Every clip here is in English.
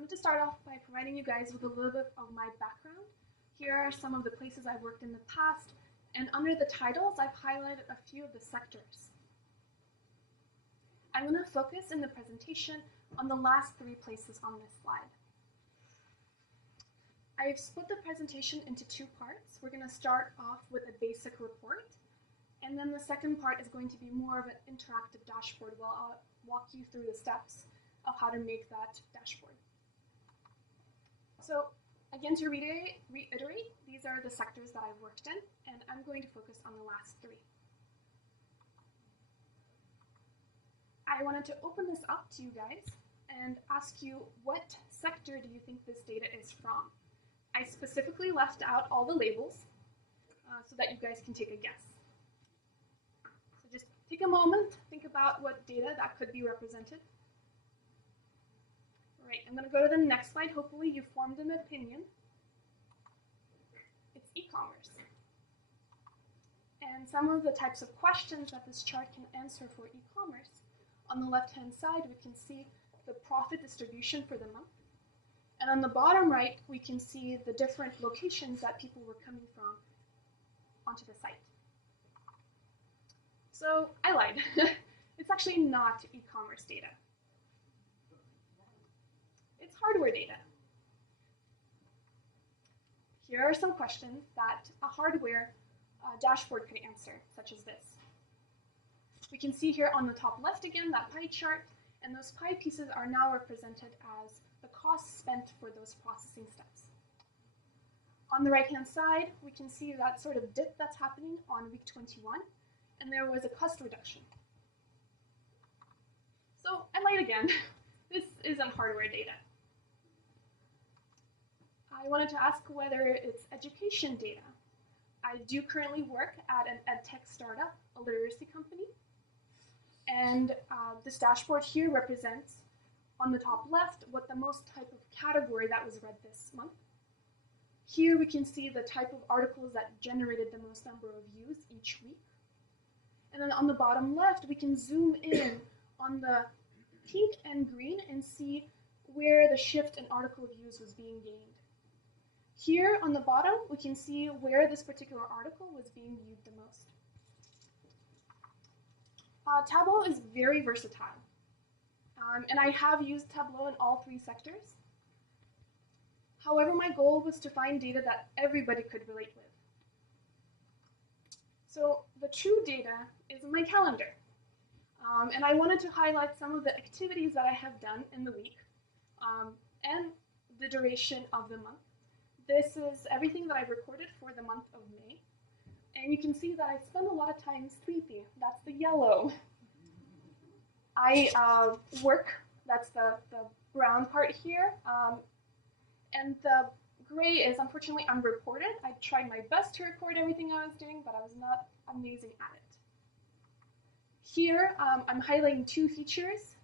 wanted to start off by providing you guys with a little bit of my background. Here are some of the places I've worked in the past, and under the titles, I've highlighted a few of the sectors. I'm going to focus in the presentation on the last 3 places on this slide. I've split the presentation into 2 parts. We're going to start off with a basic report, and then the second part is going to be more of an interactive dashboard where I'll walk you through the steps of how to make that dashboard. So again, to reiterate, these are the sectors that I've worked in, and I'm going to focus on the last 3. I wanted to open this up to you guys and ask you, what sector do you think this data is from? I specifically left out all the labels so that you guys can take a guess. So just take a moment, think about what data that could be represented. All right, I'm going to go to the next slide. Hopefully you formed an opinion. It's e-commerce. And some of the types of questions that this chart can answer for e-commerce. On the left-hand side, we can see the profit distribution for the month. And on the bottom right, we can see the different locations that people were coming from onto the site. So I lied. It's actually not e-commerce data. It's hardware data. Here are some questions that a hardware dashboard could answer, such as this. We can see here on the top left again that pie chart, and those pie pieces are now represented as the cost spent for those processing steps. On the right-hand side, we can see that sort of dip that's happening on week 21, and there was a cost reduction. So I lied again. This isn't hardware data. I wanted to ask whether it's education data. I do currently work at an edtech startup, a literacy company, and this dashboard here represents, on the top left, what the most type of category that was read this month. Here we can see the type of articles that generated the most number of views each week. And then on the bottom left, we can zoom in on the pink and green and see where the shift in article views was being gained. Here on the bottom, we can see where this particular article was being viewed the most. Tableau is very versatile. And I have used Tableau in all 3 sectors. However, my goal was to find data that everybody could relate with. So the true data is my calendar. And I wanted to highlight some of the activities that I have done in the week and the duration of the month. This is everything that I've recorded for the month of May. And you can see that I spend a lot of time sleeping. That's the yellow. I work, that's the brown part here. And the gray is unfortunately unreported. I tried my best to record everything I was doing, but I was not amazing at it. Here, I'm highlighting 2 features.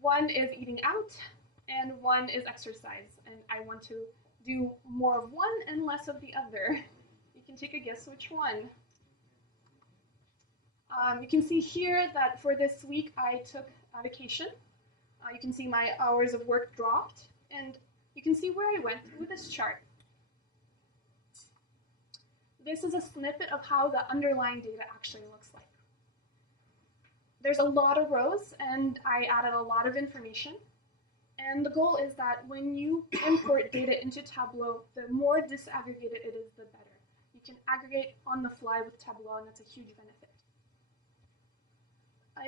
One is eating out, and one is exercise. And I want to do more of one and less of the other. You can take a guess which one. You can see here that for this week I took a vacation. You can see my hours of work dropped, and you can see where I went with this chart. This is a snippet of how the underlying data actually looks like. There's a lot of rows, and I added a lot of information. And the goal is that when you import data into Tableau, the more disaggregated it is, the better. You can aggregate on the fly with Tableau, and that's a huge benefit.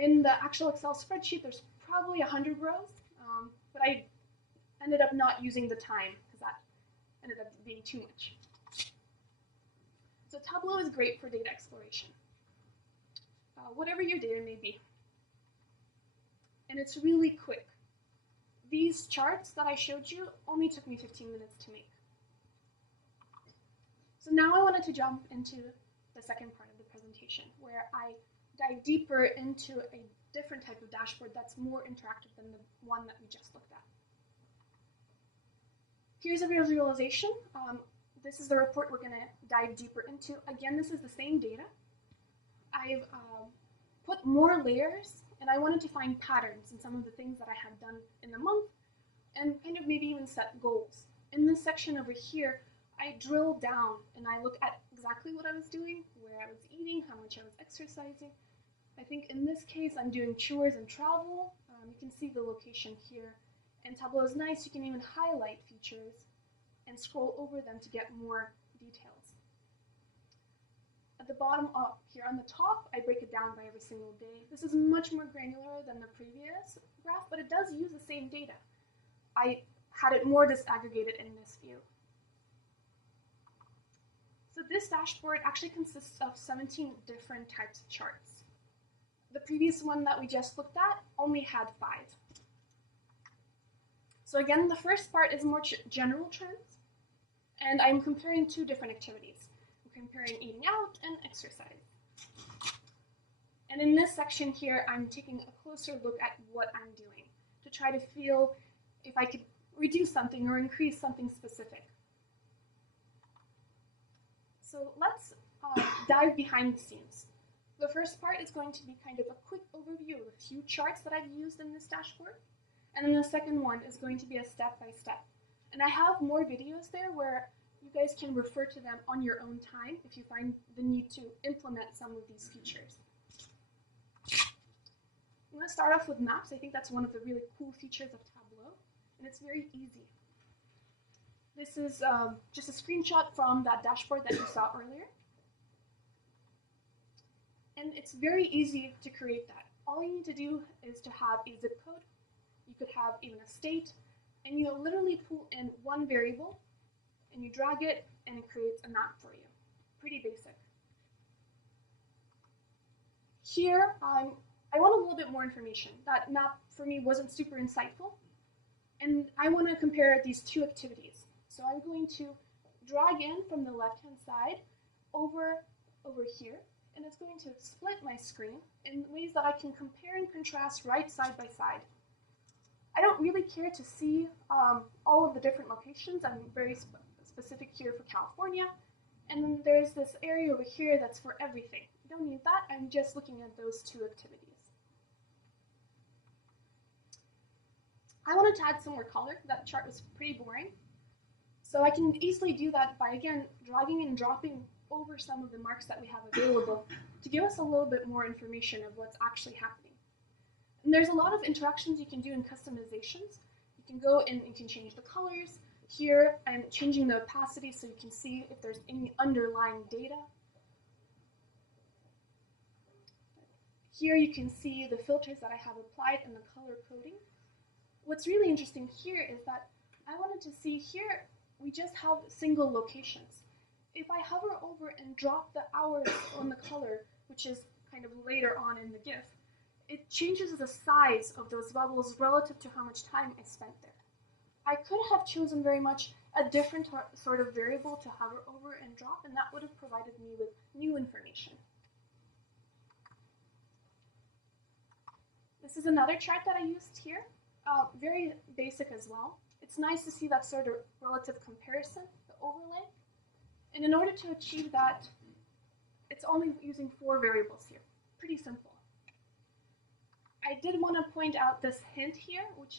In the actual Excel spreadsheet, there's probably 100 rows, but I ended up not using the time because that ended up being too much. So Tableau is great for data exploration, whatever your data may be. And it's really quick. These charts that I showed you only took me 15 minutes to make. So now I wanted to jump into the second part of the presentation, where I dive deeper into a different type of dashboard that's more interactive than the one that we just looked at. Here's a visualization. This is the report we're going to dive deeper into. Again, this is the same data. I've put more layers, and I wanted to find patterns in some of the things that I have done in the month and kind of maybe even set goals. In this section over here, I drill down and I look at exactly what I was doing, where I was eating, how much I was exercising. I think in this case I'm doing chores and travel. You can see the location here. And Tableau is nice, you can even highlight features and scroll over them to get more details. At the bottom up here on the top, I break it down by every single day. This is much more granular than the previous graph, but it does use the same data. I had it more disaggregated in this view. So this dashboard actually consists of 17 different types of charts. The previous one that we just looked at only had 5. So again, the first part is more general trends, and I'm comparing 2 different activities. I'm comparing eating out and exercise. And in this section here, I'm taking a closer look at what I'm doing to try to feel if I could reduce something or increase something specific. So let's dive behind the scenes. The first part is going to be kind of a quick overview of a few charts that I've used in this dashboard. And then the second one is going to be a step-by-step. And I have more videos there where you guys can refer to them on your own time if you find the need to implement some of these features. I'm going to start off with maps. I think that's one of the really cool features of Tableau, and it's very easy. This is just a screenshot from that dashboard that you saw earlier. And it's very easy to create that. All you need to do is to have a zip code. You could have even a state, and you literally pull in one variable, and you drag it, and it creates a map for you. Pretty basic. Here, I want a little bit more information. That map for me wasn't super insightful, and I want to compare these 2 activities. So I'm going to drag in from the left-hand side over here, and it's going to split my screen in ways that I can compare and contrast right side by side. I don't really care to see all of the different locations. I'm very specific here for California. And then there's this area over here that's for everything. You don't need that. I'm just looking at those 2 activities. I wanted to add some more color. That chart was pretty boring. So I can easily do that by, again, dragging and dropping over some of the marks that we have available to give us a little bit more information of what's actually happening. And there's a lot of interactions you can do in customizations. You can go and you can change the colors. Here, I'm changing the opacity so you can see if there's any underlying data. Here you can see the filters that I have applied and the color coding. What's really interesting here is that I wanted to see here, we just have single locations. If I hover over and drop the hours on the color, which is kind of later on in the GIF, it changes the size of those bubbles relative to how much time I spent there. I could have chosen very much a different sort of variable to hover over and drop, and that would have provided me with new information. This is another chart that I used here, very basic as well. It's nice to see that sort of relative comparison, the overlay. And in order to achieve that, it's only using 4 variables here. Pretty simple. I did want to point out this hint here, which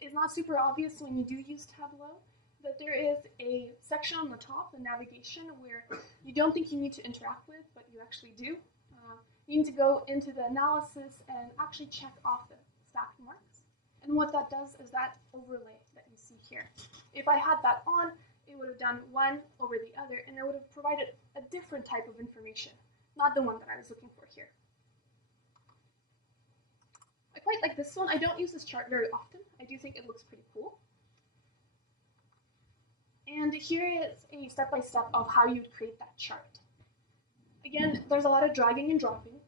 is not super obvious when you do use Tableau, that there is a section on the top, the navigation, where you don't think you need to interact with, but you actually do. You need to go into the analysis and actually check off the stacked marks. And what that does is that overlay that you see here. If I had that on, it would have done one over the other, and it would have provided a different type of information, not the one that I was looking for here. I quite like this one. I don't use this chart very often. I do think it looks pretty cool. And here is a step-by-step of how you'd create that chart. Again, there's a lot of dragging and dropping.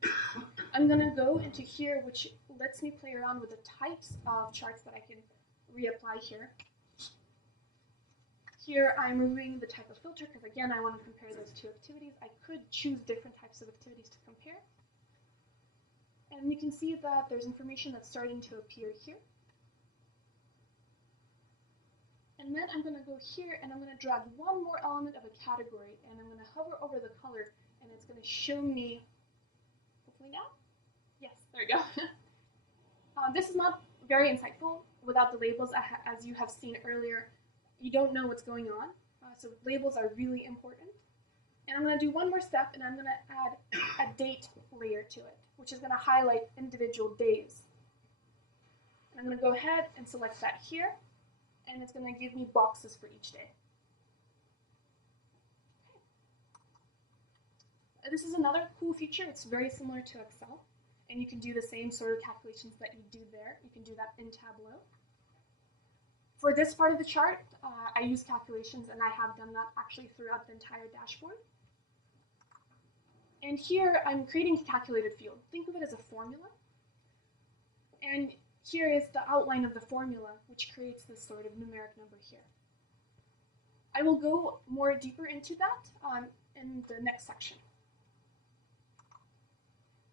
I'm going to go into here, which lets me play around with the types of charts that I can reapply here. Here, I'm removing the type of filter because, again, I want to compare those 2 activities. I could choose different types of activities to compare. And you can see that there's information that's starting to appear here. And then I'm going to go here and I'm going to drag one more element of a category, and I'm going to hover over the color, and it's going to show me, hopefully now? Yes, there we go. This is not very insightful. without the labels, as you have seen earlier, you don't know what's going on. So labels are really important. And I'm going to do one more step, and I'm going to add a date layer to it, which is going to highlight individual days. And I'm going to go ahead and select that here, and it's going to give me boxes for each day. Okay. This is another cool feature. It's very similar to Excel, and you can do the same sort of calculations that you do there. You can do that in Tableau. For this part of the chart, I use calculations, and I have done that actually throughout the entire dashboard. And here, I'm creating a calculated field. Think of it as a formula. And here is the outline of the formula, which creates this sort of numeric number here. I will go more deeper into that in the next section.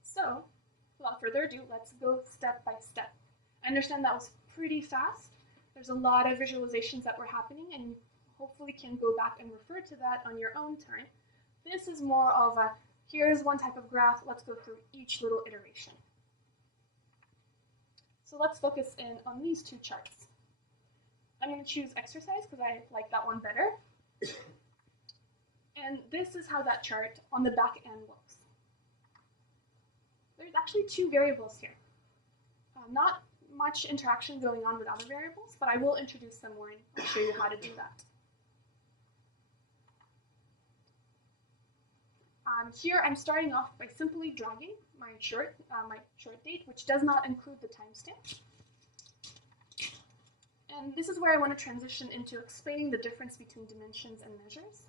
So, without further ado, let's go step by step. I understand that was pretty fast. There's a lot of visualizations that were happening, and you hopefully can go back and refer to that on your own time. This is more of a, here's one type of graph, let's go through each little iteration. So let's focus in on these two charts. I'm going to choose exercise because I like that one better. And this is how that chart on the back end looks. There's actually two variables here. Not much interaction going on with other variables, but I will introduce them more and I'll show you how to do that. Here I'm starting off by simply dragging my short date, which does not include the timestamp. And this is where I want to transition into explaining the difference between dimensions and measures.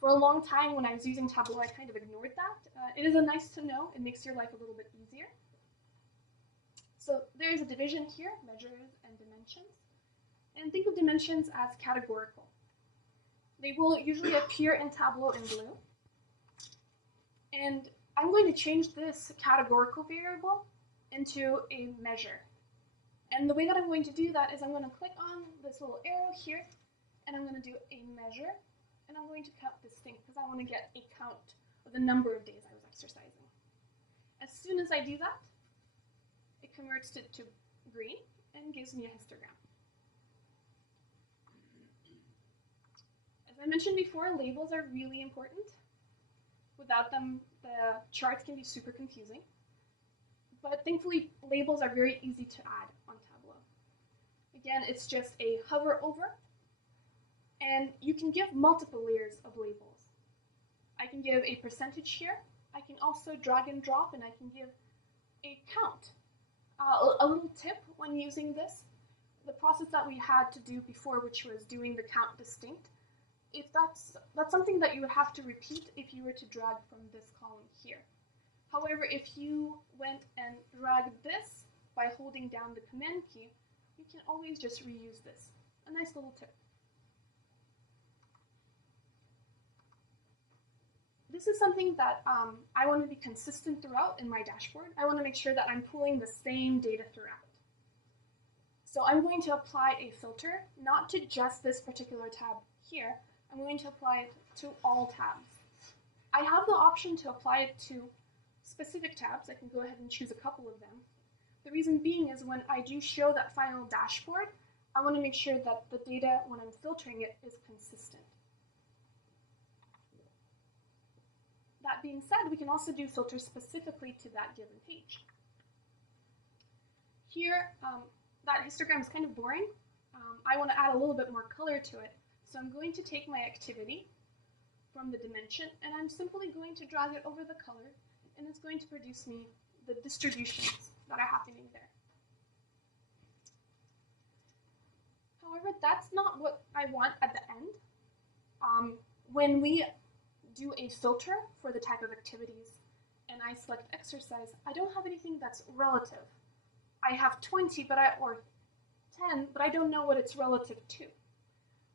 For a long time when I was using Tableau, I kind of ignored that. It is nice to know. It makes your life a little bit easier. So there is a division here, measures and dimensions. And think of dimensions as categorical. They will usually appear in Tableau in blue. And I'm going to change this categorical variable into a measure. And the way that I'm going to do that is I'm going to click on this little arrow here, and I'm going to do a measure, and I'm going to count distinct because I want to get a count of the number of days I was exercising. As soon as I do that, it converts it to green and gives me a histogram. As I mentioned before, labels are really important. Without them, the charts can be super confusing. But thankfully, labels are very easy to add on Tableau. Again, it's just a hover over, and you can give multiple layers of labels. I can give a percentage here. I can also drag and drop, and I can give a count. A little tip when using this, the process that we had to do before, which was doing the count distinct, if that's something that you would have to repeat if you were to drag from this column here. However, if you went and dragged this by holding down the command key, you can always just reuse this. A nice little tip. This is something that I want to be consistent throughout in my dashboard. I want to make sure that I'm pulling the same data throughout. So I'm going to apply a filter, not to just this particular tab here. I'm going to apply it to all tabs. I have the option to apply it to specific tabs. I can go ahead and choose a couple of them. The reason being is when I do show that final dashboard, I want to make sure that the data, when I'm filtering it, is consistent. That being said, we can also do filters specifically to that given page. Here, that histogram is kind of boring. I want to add a little bit more color to it. So I'm going to take my activity from the dimension, and I'm simply going to drag it over the color, and it's going to produce me the distributions that are happening there. However, that's not what I want at the end. When we do a filter for the type of activities, and I select exercise, I don't have anything that's relative. I have 20, or 10, but I don't know what it's relative to.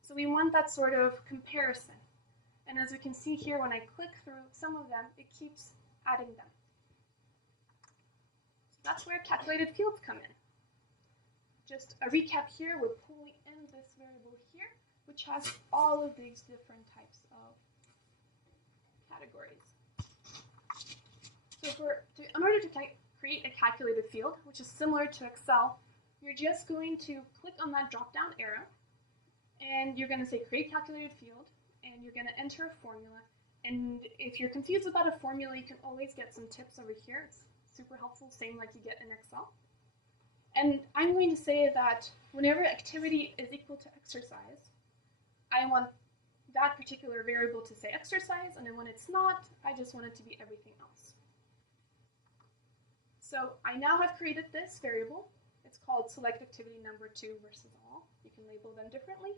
So we want that sort of comparison. And as we can see here, when I click through some of them, it keeps adding them. So that's where calculated fields come in. Just a recap here, we're pulling in this variable here, which has all of these different types of categories. So in order to create a calculated field, which is similar to Excel, you're just going to click on that drop-down arrow, and you're going to say create calculated field, and you're going to enter a formula. And if you're confused about a formula, you can always get some tips over here. It's super helpful, same like you get in Excel. And I'm going to say that whenever activity is equal to exercise, I want that particular variable to say exercise, and then when it's not, I just want it to be everything else. So I now have created this variable. It's called select activity number 2 versus all. You can label them differently.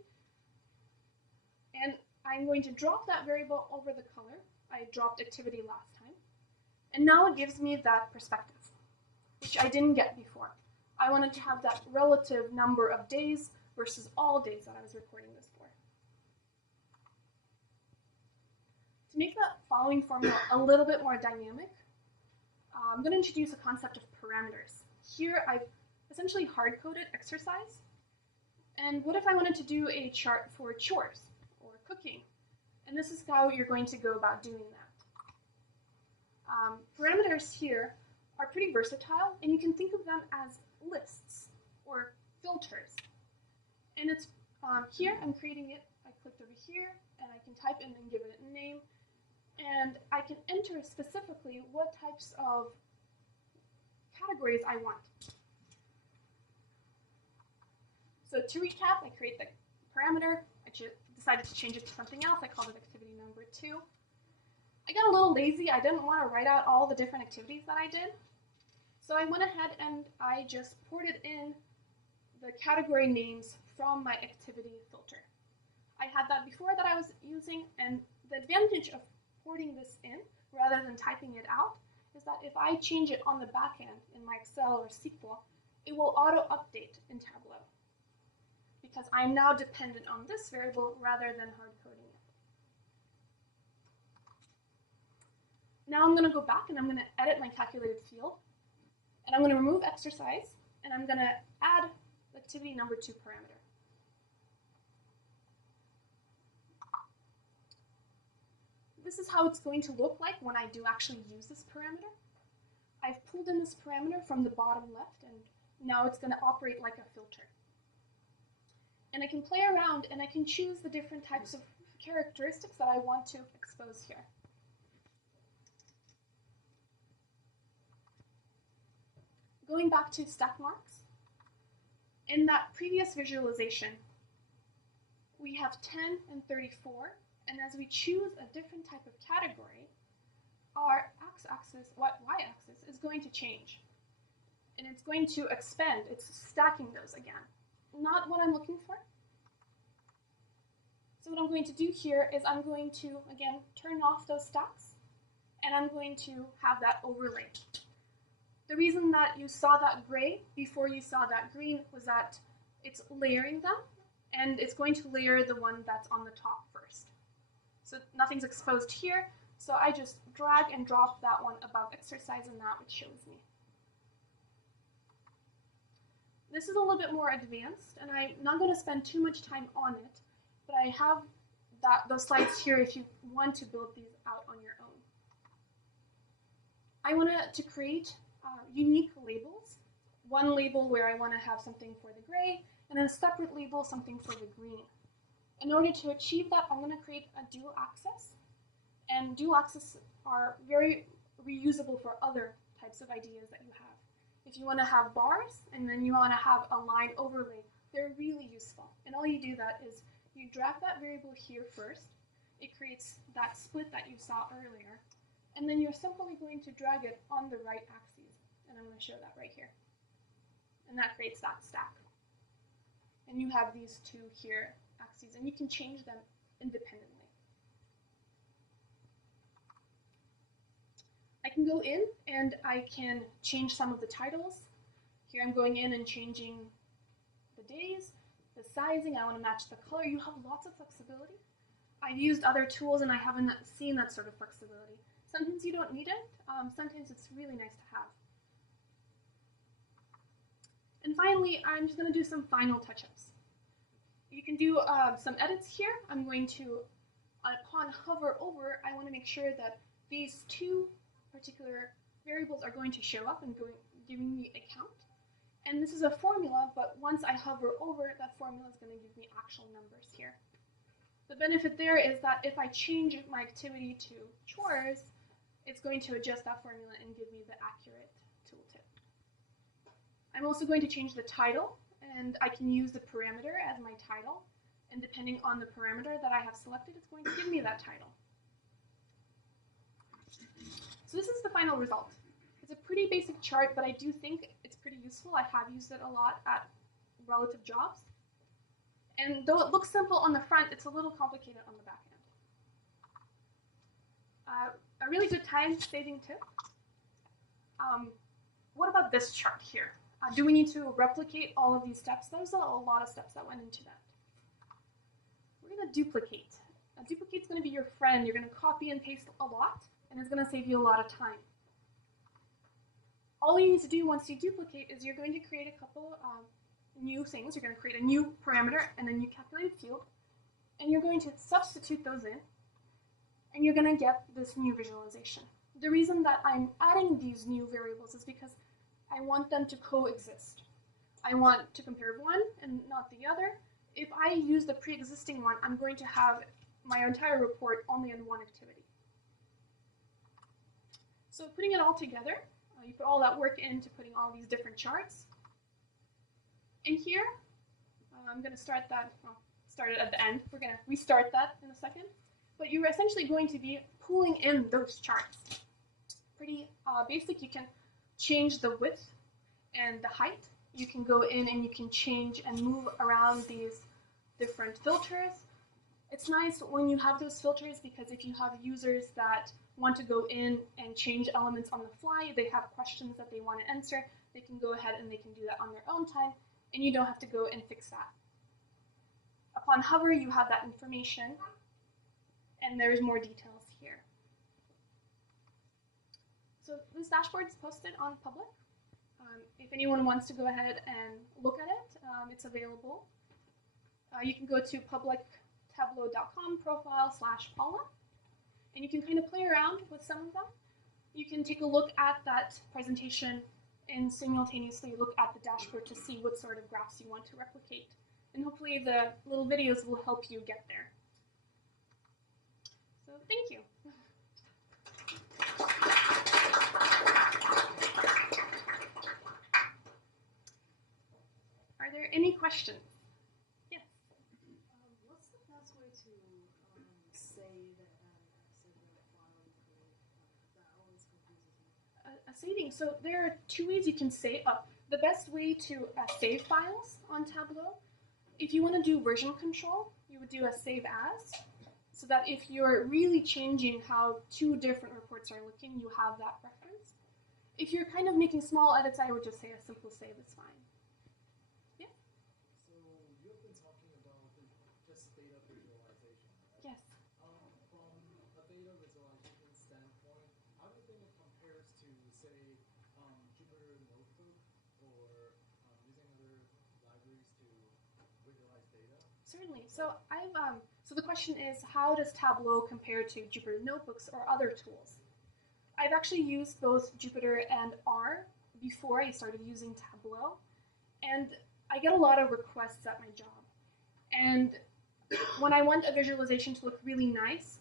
And I'm going to drop that variable over the color. I dropped activity last time. And now it gives me that perspective, which I didn't get before. I wanted to have that relative number of days versus all days that I was recording this for. To make that following formula a little bit more dynamic, I'm going to introduce a concept of parameters. Here I've essentially hard-coded exercise. And what if I wanted to do a chart for chores or cooking? And this is how you're going to go about doing that. Parameters here are pretty versatile, and you can think of them as lists or filters. And it's here I'm creating it. I clicked over here, and I can type in and give it a name. And I can enter specifically what types of categories I want. So to recap, I create the parameter. I decided to change it to something else. I called it activity number 2. I got a little lazy. I didn't want to write out all the different activities that I did. So I went ahead and I just ported in the category names from my activity filter. I had that before that I was using, and the advantage of porting this in rather than typing it out is that if I change it on the back end in my Excel or SQL, it will auto-update in Tableau because I'm now dependent on this variable rather than hard-coding it. Now I'm going to go back and I'm going to edit my calculated field, and I'm going to remove exercise, and I'm going to add activity number 2 parameter. This is how it's going to look like when I do actually use this parameter. I've pulled in this parameter from the bottom left, and now it's going to operate like a filter. And I can play around, and I can choose the different types of characteristics that I want to expose here. Going back to stack marks, in that previous visualization, we have 10 and 34. And as we choose a different type of category, our x-axis, y-axis is going to change. And it's going to expand. It's stacking those again. Not what I'm looking for. So what I'm going to do here is I'm going to, again, turn off those stacks, and I'm going to have that overlay. The reason that you saw that gray before you saw that green was that it's layering them, and it's going to layer the one that's on the top first. So nothing's exposed here, so I just drag and drop that one above exercise, and that which shows me. This is a little bit more advanced, and I'm not going to spend too much time on it, but I have those slides here if you want to build these out on your own. I want to create unique labels. One label where I want to have something for the gray, and then a separate label, something for the green. In order to achieve that, I'm going to create a dual axis, and dual axes are very reusable for other types of ideas that you have. If you want to have bars, and then you want to have a line overlay, they're really useful. And all you do that is you drag that variable here first. It creates that split that you saw earlier. And then you're simply going to drag it on the right axis. And I'm going to show that right here. And that creates that stack. And you have these two here axes, and you can change them independently. I can go in and I can change some of the titles. Here I'm going in and changing the days, the sizing. I want to match the color. You have lots of flexibility. I've used other tools and I haven't seen that sort of flexibility. Sometimes you don't need it. Sometimes it's really nice to have. And finally, I'm just going to do some final touch-ups. You can do some edits here. I'm going to, upon hover over, I want to make sure that these two particular variables are going to show up and giving me a count. And this is a formula, but once I hover over it, that formula is going to give me actual numbers here. The benefit there is that if I change my activity to chores, it's going to adjust that formula and give me the accurate tooltip. I'm also going to change the title, and I can use the parameter as my title. And depending on the parameter that I have selected, it's going to give me that title. So this is the final result. It's a pretty basic chart, but I do think it's pretty useful. I have used it a lot at relative jobs. And though it looks simple on the front, it's a little complicated on the back end. A really good time-saving tip. What about this chart here? Do we need to replicate all of these steps? There's a lot of steps that went into that. We're going to duplicate. Duplicate is going to be your friend. You're going to copy and paste a lot, and it's going to save you a lot of time. All you need to do once you duplicate is you're going to create a couple new things. You're going to create a new parameter and a new calculated field, and you're going to substitute those in, and you're going to get this new visualization. The reason that I'm adding these new variables is because I want them to coexist. I want to compare one and not the other. If I use the pre-existing one, I'm going to have my entire report only in one activity. So putting it all together, you put all that work into putting all these different charts. And here, I'm going to start that, well, start it at the end. We're going to restart that in a second. But you're essentially going to be pulling in those charts. Pretty basic. You can change the width and the height. You can go in and you can change and move around these different filters. It's nice when you have those filters because if you have users that want to go in and change elements on the fly, they have questions that they want to answer, they can go ahead and they can do that on their own time, and you don't have to go and fix that. Upon hover, you have that information, and there's more details here. So this dashboard is posted on public. If anyone wants to go ahead and look at it, it's available. You can go to public.tableau.com profile/Paula, and you can kind of play around with some of them. You can take a look at that presentation and simultaneously look at the dashboard to see what sort of graphs you want to replicate. And hopefully the little videos will help you get there. So thank you. Are there any questions? Yes. What's the best way to save and exit the file you create? That always confuses me. Saving. So there are two ways you can save. The best way to save files on Tableau, if you want to do version control, you would do a save as, so that if you're really changing how two different reports are looking, you have that reference. If you're kind of making small edits, I would just say a simple save is fine. Yeah? So you've been talking about just data visualization, right? Yes. From a data visualization standpoint, how do you think it compares to, say, Jupyter Notebook or using other libraries to visualize data? Certainly. So so the question is, how does Tableau compare to Jupyter Notebooks or other tools? I've actually used both Jupyter and R before I started using Tableau, and I get a lot of requests at my job. And when I want a visualization to look really nice,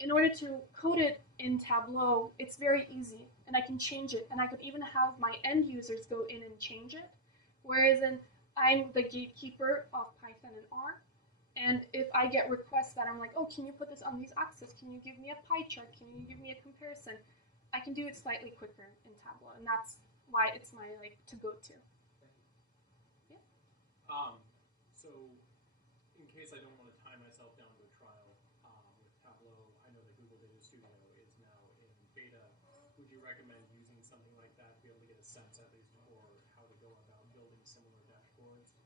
in order to code it in Tableau, it's very easy, and I can change it, and I could even have my end users go in and change it, whereas I'm the gatekeeper of Python and R. And if I get requests that I'm like, oh, can you put this on these axes? Can you give me a pie chart? Can you give me a comparison? I can do it slightly quicker in Tableau, and that's why it's my to-go-to. Yeah. So, in case I don't want to tie myself down to a trial with Tableau, I know that Google Data Studio is now in beta. Would you recommend using something like that to be able to get a sense at least for how to go about building similar dashboards?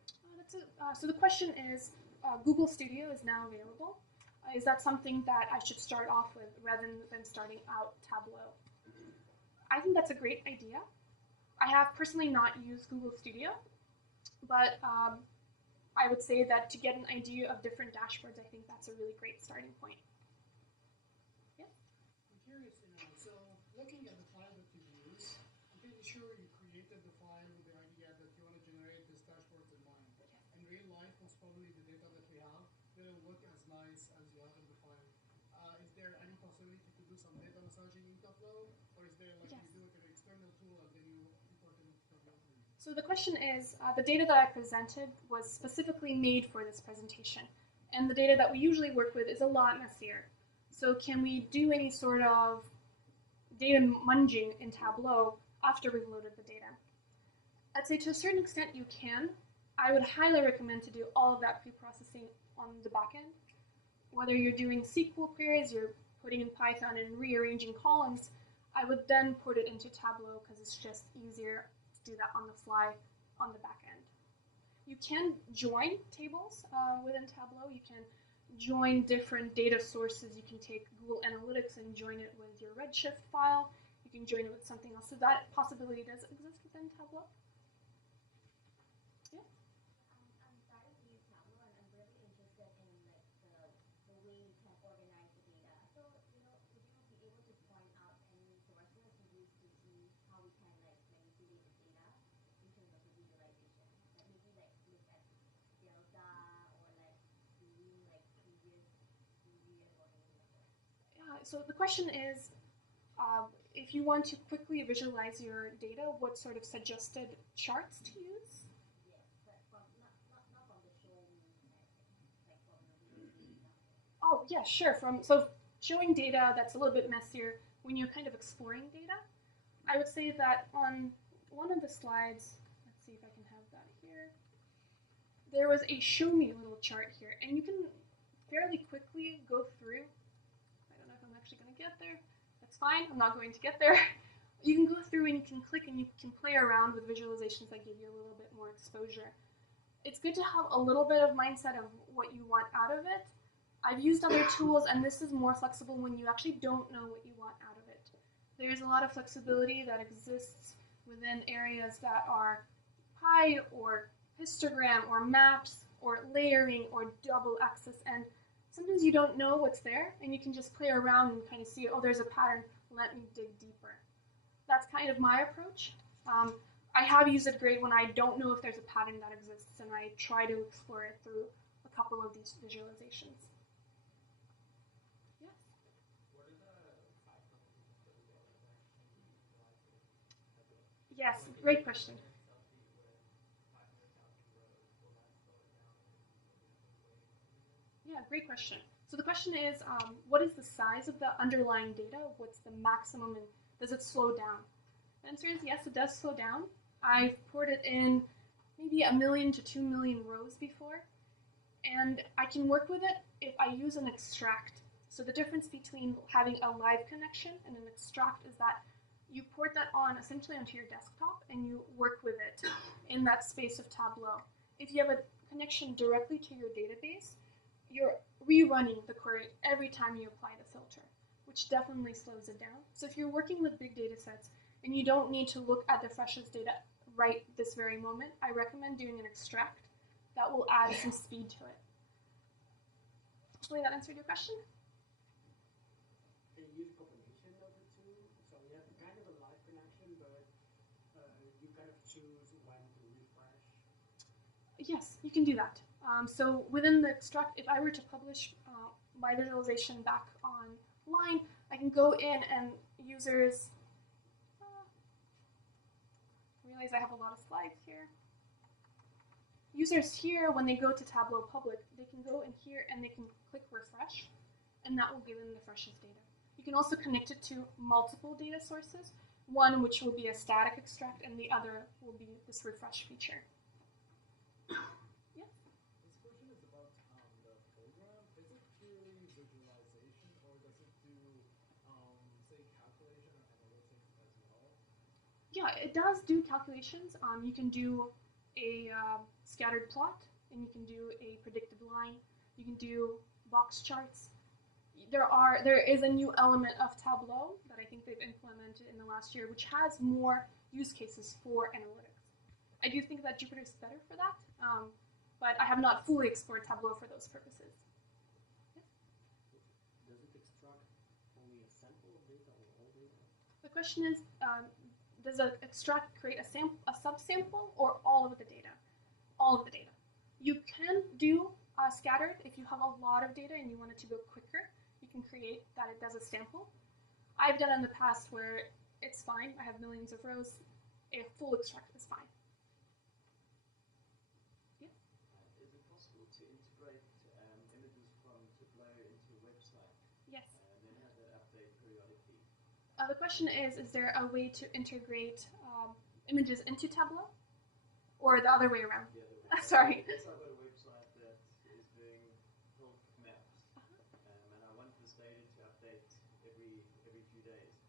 So the question is, Google Studio is now available. Is that something that I should start off with rather than starting out Tableau? I think that's a great idea. I have personally not used Google Studio, but I would say that to get an idea of different dashboards, I think that's a really great starting point. Yeah? I'm curious, so looking at the file that you use, I'm pretty sure you created the file with the idea that probably the data that we have didn't look as nice as you have it defined. Is there any possibility to do some data massaging in Tableau, or is there like Yes. you do it in an external tool and then you import it into Tableau? So the question is, the data that I presented was specifically made for this presentation. And the data that we usually work with is a lot messier. So can we do any sort of data munging in Tableau after we've loaded the data? I'd say to a certain extent you can. I would highly recommend to do all of that pre-processing on the back end. Whether you're doing SQL queries, you're putting in Python and rearranging columns, I would then put it into Tableau because it's just easier to do that on the fly on the back end. You can join tables within Tableau. You can join different data sources. You can take Google Analytics and join it with your Redshift file. You can join it with something else. So that possibility does exist within Tableau. Yeah. I'm starting to use Tableau, and I'm really interested in like the way you can organize the data. So would you be able to point out any sources we use to see how we can like manipulate the data in terms of the visualization? Like maybe like look at delta or like doing like previous period or anything like that. So the question is, if you want to quickly visualize your data, what sort of suggested charts to use? Yes, but from not from the show me like from the visualization. Oh, yeah, sure. So showing data that's a little bit messier when you're kind of exploring data, I would say that on one of the slides, let's see if I can have that here, there was a show me little chart here, and you can fairly quickly go through. I don't know if I'm actually going to get there. That's fine. I'm not going to get there. You can go through and you can click and you can play around with visualizations that give you a little bit more exposure. It's good to have a little bit of mindset of what you want out of it. I've used other tools, and this is more flexible when you actually don't know what you want out of it. There's a lot of flexibility that exists within areas that are pie or histogram or maps or layering or double axis, and sometimes you don't know what's there, and you can just play around and kind of see, oh, there's a pattern, let me dig deeper. That's kind of my approach. I have used it great when I don't know if there's a pattern that exists, and I try to explore it through a couple of these visualizations. Yes? What are the 5 companies for the data that can be utilized in Tableau? Yes, Like, great question. Selfie with 500,000 rows, will that slow it down and will it have a way of everything? Yeah, great question. So the question is, what is the size of the underlying data? What's the maximum, and does it slow down? The answer is yes, it does slow down. I've ported in maybe 1 million to 2 million rows before, and I can work with it if I use an extract. So the difference between having a live connection and an extract is that you port that on essentially onto your desktop and you work with it in that space of Tableau. If you have a connection directly to your database, you're rerunning the query every time you apply the filter, which definitely slows it down. So if you're working with big data sets and you don't need to look at the freshest data right this very moment, I recommend doing an extract. That will add some speed to it. Hopefully that answered your question. Can you use a combination of the two? So you have kind of a live connection, but you kind of choose when to refresh. Yes, you can do that. So within the extract, if I were to publish my visualization back online, I can go in and users, realize I have a lot of slides here. Users here, when they go to Tableau Public, they can go in here and they can click refresh, and that will give them the freshest data. You can also connect it to multiple data sources, one which will be a static extract and the other will be this refresh feature. This question is about the program. Is it purely visualization, or does it do, say, calculation or analytics as well? Yeah, it does do calculations. You can do a scattered plot, and you can do a predicted line. You can do box charts. There is a new element of Tableau that I think they've implemented in the last year, which has more use cases for analytics. I do think that Jupyter is better for that, but I have not fully explored Tableau for those purposes. Yes? Does it extract only a sample of data or all data? The question is, does an extract create a subsample or all of the data? All of the data. You can do scattered. If you have a lot of data and you want it to go quicker, you can create that it does a sample. I've done it in the past where it's fine. I have millions of rows. A full extract is fine. Yeah? Is it possible to integrate images from Tableau into a website Yes. and then have that update periodically? The question is there a way to integrate images into Tableau? Or the other way around? The other way. Sorry. Yes, I've got a website that is doing health maps, and I want this data to update every few days.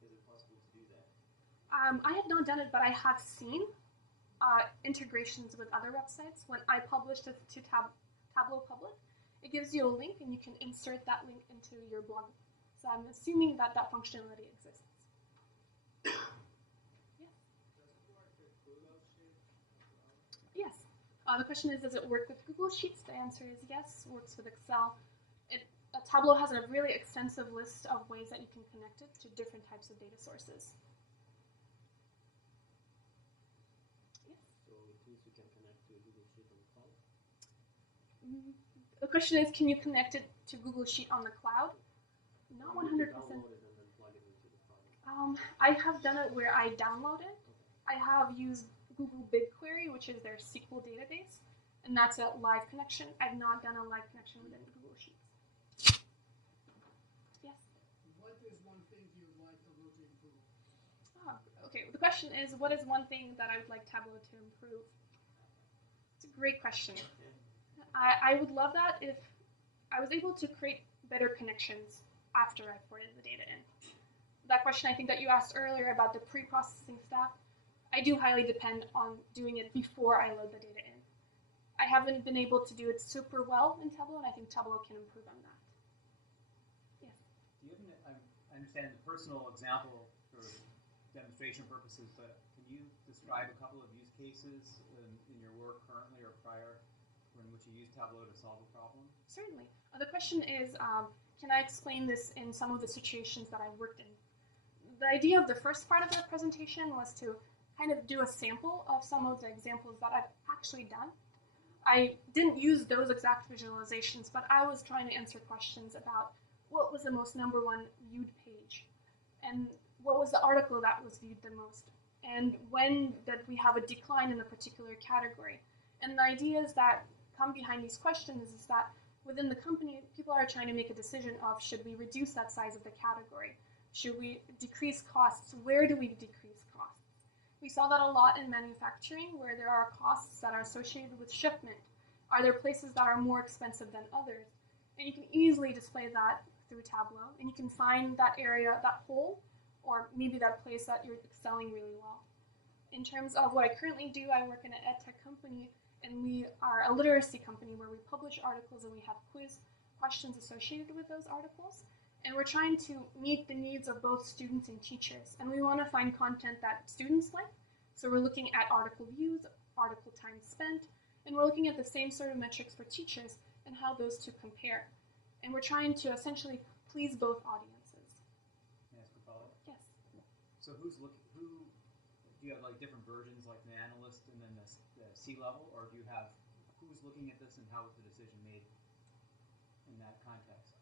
Is it possible to do that? I have not done it, but I have seen integrations with other websites. When I published it to Tableau Public, it gives you a link and you can insert that link into your blog. So I'm assuming that that functionality exists. Yes. The question is, does it work with Google Sheets? The answer is yes, works with Excel. Tableau has a really extensive list of ways that you can connect it to different types of data sources. Yes. So it means you can connect to Google Sheet on the cloud? The question is, can you connect it to Google Sheet on the cloud? Not 100%. Download it and then plug it into the cloud. I have done it where I download it. I have used Google BigQuery, which is their SQL database, and that's a live connection. I've not done a live connection within Google Sheets. Yes? What is one thing you'd like Tableau to improve? Okay, the question is, what is one thing that I would like Tableau to improve? It's a great question. I would love that if I was able to create better connections after I ported the data in. That question I think that you asked earlier about the pre-processing step, I do highly depend on doing it before I load the data in. I haven't been able to do it super well in Tableau, and I think Tableau can improve on that. Yes? Do you have I understand the personal example for demonstration purposes, but can you describe a couple of use cases in your work currently or prior in which you use Tableau to solve a problem? Certainly. The question is, can I explain this in some of the situations that I've worked in? The idea of the first part of the presentation was to kind of do a sample of some of the examples that I've actually done. I didn't use those exact visualizations, but I was trying to answer questions about what was the most #1 viewed page, and what was the article that was viewed the most, and when did we have a decline in a particular category. And the ideas that come behind these questions is that within the company, people are trying to make a decision of, should we reduce that size of the category? Should we decrease costs? Where do we decrease costs? We saw that a lot in manufacturing, where there are costs that are associated with shipment. Are there places that are more expensive than others? And you can easily display that through Tableau, and you can find that area, that hole, or maybe that place that you're excelling really well. In terms of what I currently do, I work in an ed tech company, and we are a literacy company where we publish articles and we have quiz questions associated with those articles. And we're trying to meet the needs of both students and teachers. And we want to find content that students like. So we're looking at article views, article time spent, and we're looking at the same sort of metrics for teachers and how those two compare. And we're trying to essentially please both audiences. May I ask a follow-up? Yes. So do you have like different versions, like the analyst and then the C-level, or do you have who's looking at this and how was the decision made in that context?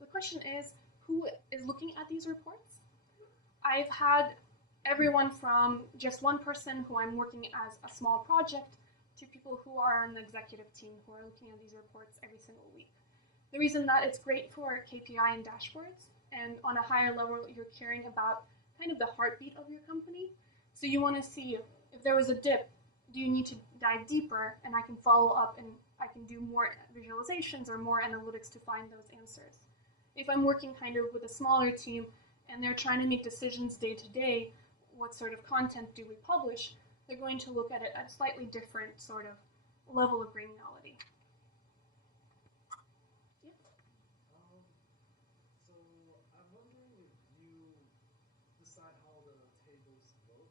The question is, who is looking at these reports? I've had everyone from just one person who I'm working as a small project to people who are on the executive team who are looking at these reports every single week. The reason that it's great for KPI and dashboards, and on a higher level, you're caring about kind of the heartbeat of your company. So you want to see if there was a dip, do you need to dive deeper, and I can follow up and I can do more visualizations or more analytics to find those answers. If I'm working kind of with a smaller team and they're trying to make decisions day to day, what sort of content do we publish, they're going to look at it at a slightly different sort of level of granularity. Yeah. So I'm wondering if you decide how the tables look,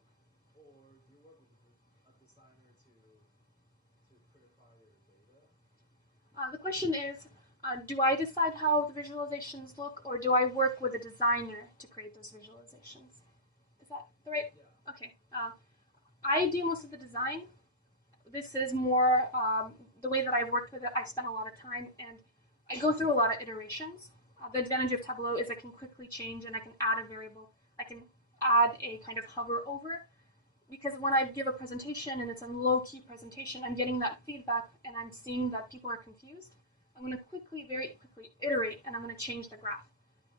or you work with a designer to clarify your data? The question is, do I decide how the visualizations look, or do I work with a designer to create those visualizations? Is that the right? Yeah. Okay. I do most of the design. this is more the way that I've worked with it. I spent a lot of time and I go through a lot of iterations. The advantage of Tableau is I can quickly change and I can add a variable. I can add a kind of hover over, because when I give a presentation and it's a low-key presentation, I'm getting that feedback and I'm seeing that people are confused. I'm going to very quickly iterate, and I'm going to change the graph.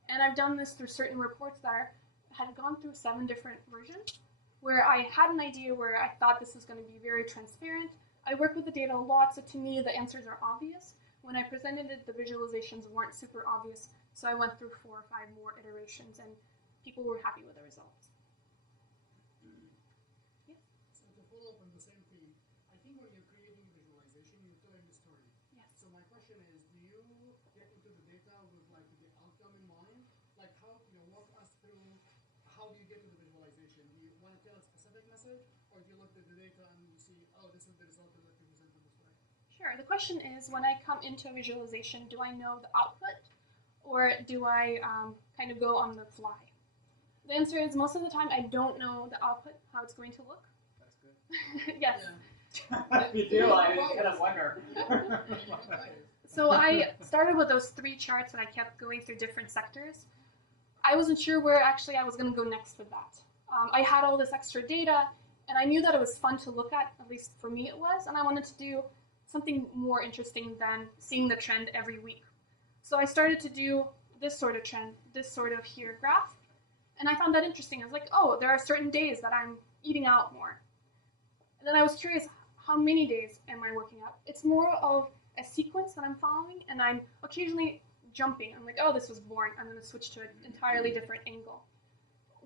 And I've done this through certain reports that had gone through 7 different versions, where I had an idea where I thought this was going to be very transparent. I work with the data a lot, so to me the answers are obvious. When I presented it, the visualizations weren't super obvious, so I went through 4 or 5 more iterations, and people were happy with the results. Yeah? So to follow up on the same theme, I think when you're creating visualization, you're telling the story. Yes. So my question is, do you get into the data with like the outcome in mind? Like how, walk us through how do you get to the visualization? Do you want to tell a specific message, or do you look at the data and you see, oh, this is the result that we presented this way? Sure. The question is, when I come into a visualization, do I know the output, or do I kind of go on the fly? The answer is, most of the time, I don't know the output, how it's going to look. That's good. Yes. Yeah. You do? I kind of wonder. So I started with those 3 charts and I kept going through different sectors. I wasn't sure where actually I was going to go next with that. I had all this extra data, and I knew that it was fun to look at least for me it was, and I wanted to do something more interesting than seeing the trend every week. So I started to do this sort of trend, this sort of here graph, and I found that interesting. I was like, oh, there are certain days that I'm eating out more. And then I was curious, how many days am I working out? It's more of a sequence that I'm following, and I'm occasionally jumping. I'm like, oh, this was boring. I'm going to switch to an entirely different angle.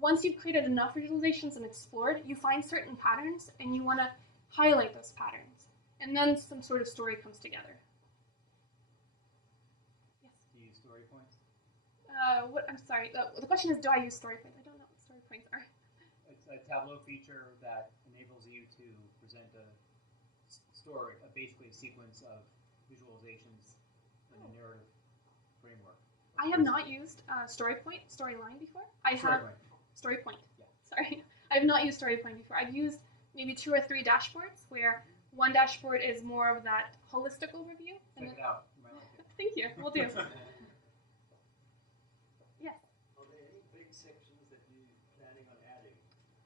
Once you've created enough visualizations and explored, you find certain patterns, and you want to highlight those patterns. And then some sort of story comes together. Yes? Do you use story points? I'm sorry. The question is, do I use story points? I don't know what story points are. It's a Tableau feature that enables you to present a story, basically a sequence of visualizations in a narrative framework. I have not used storyline before. I have StoryPoint. Yeah. Sorry, I have not used StoryPoint before. I've used maybe 2 or 3 dashboards where one dashboard is more of that holistic overview. Check it out. You might like it. Thank you. We'll do. Yes. Are there any big sections that you're planning on adding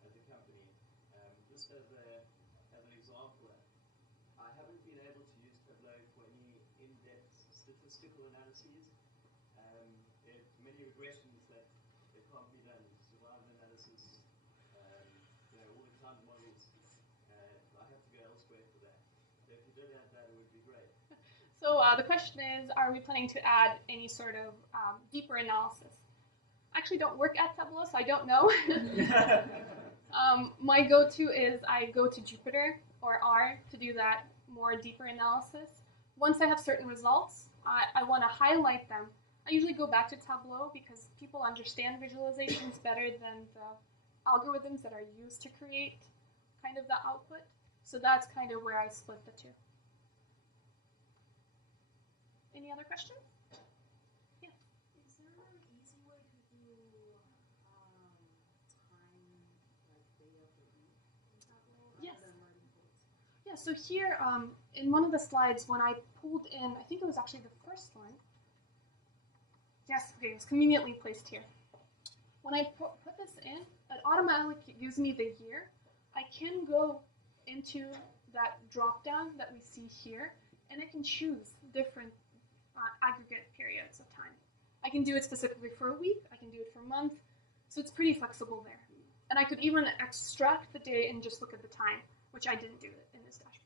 as a company? Just as an example, I haven't been able to use Tableau for any in-depth statistical analyses. There are many regressions that can't be done, survival analysis, all the time models. I have to go elsewhere for that. So if you did have that, it would be great. So the question is, are we planning to add any sort of deeper analysis? I actually don't work at Tableau, so I don't know. My go-to is I go to Jupyter or R to do that more deeper analysis. Once I have certain results, I want to highlight them. I usually go back to Tableau because people understand visualizations better than the algorithms that are used to create kind of the output. So that's kind of where I split the 2. Any other questions? Yeah. Is there an easy way to do time, like day of the week in Tableau, Yes. other than writing quotes? Yeah, so here in one of the slides, when I pulled in, I think it was actually the first one. Yes, okay, it's conveniently placed here. When I put this in, it automatically gives me the year. I can go into that drop down that we see here, and I can choose different aggregate periods of time. I can do it specifically for a week, I can do it for a month, so it's pretty flexible there. And I could even extract the day and just look at the time, which I didn't do in this dashboard.